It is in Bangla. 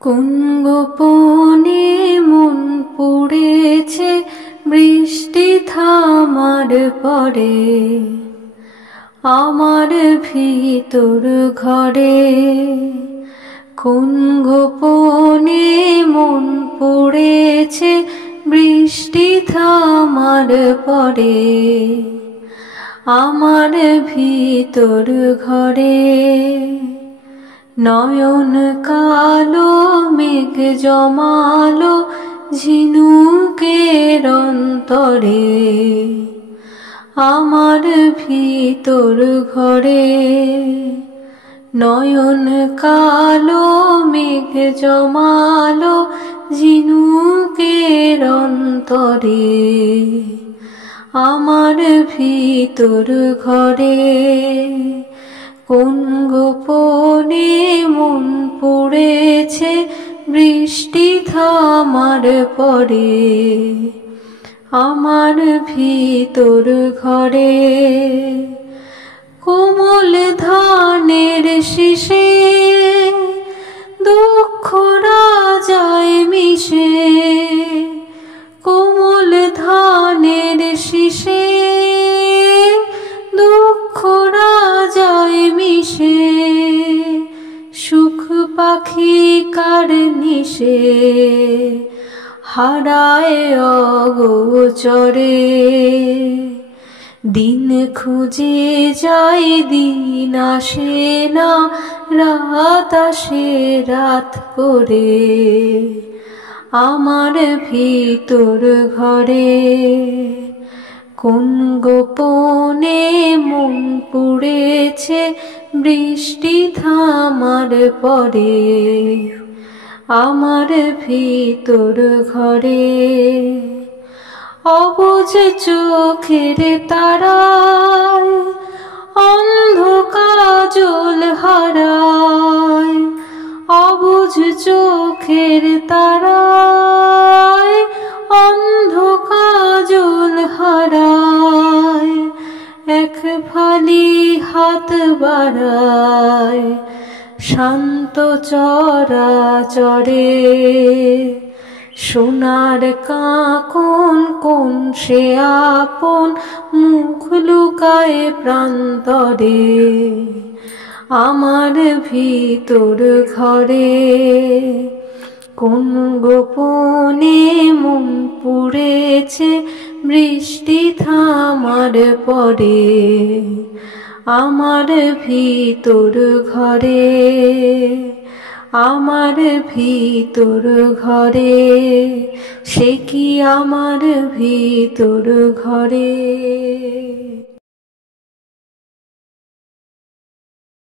কোন গোপনে মন পড়েছে বৃষ্টি থামার পরে, আমার ভিতর ঘরে। কোন গোপনে মন পড়েছে বৃষ্টি থামার পরে, আমার ভিতর ঘরে। নয়ন কালো মেঘ জমালো ঝিনুকের অন্তরে, আমার ভিতর ঘরে। নয়ন কালো মেঘ জমালো ঝিনুকের অন্তরে, আমার ভিতর ঘরে। কোন গোপনে মন পড়েছে বৃষ্টি থামার পরে, আমার ভিতর ঘরে। কোমল ধানের শীষে দুঃখরা যায় মিশে, কোমল ধানের শীষে দুঃখরা যায় মিশে। সুখ পাখি কার নিশে হারায় অগোচরে, দিন খুঁজে যায় দিন আসে না, রাত আসে রাত করে, আমার ভিতর ঘরে। কোন গোপনে মন পড়েছে বৃষ্টি থামার পরে, আমার ভিতর ঘরে। অবুঝ চোখের তারায় অন্ধ কাজল হারায়, অবুঝ চোখের তারায় অন্ধ কাজল হারায়। এক ফালি হাত বাড়ায় শান্ত চরাচরে, সোনার কাঁকন কোন সে আপন মুখ লুকায় প্রান্তরে, আমার ভিতর ঘরে। কোন গোপনে মন পড়েছে বৃষ্টি থামার পরে, আমার ভিতর ঘরে, আমার ভিতর ঘরে। সে কি আমার ভিতর ঘরে।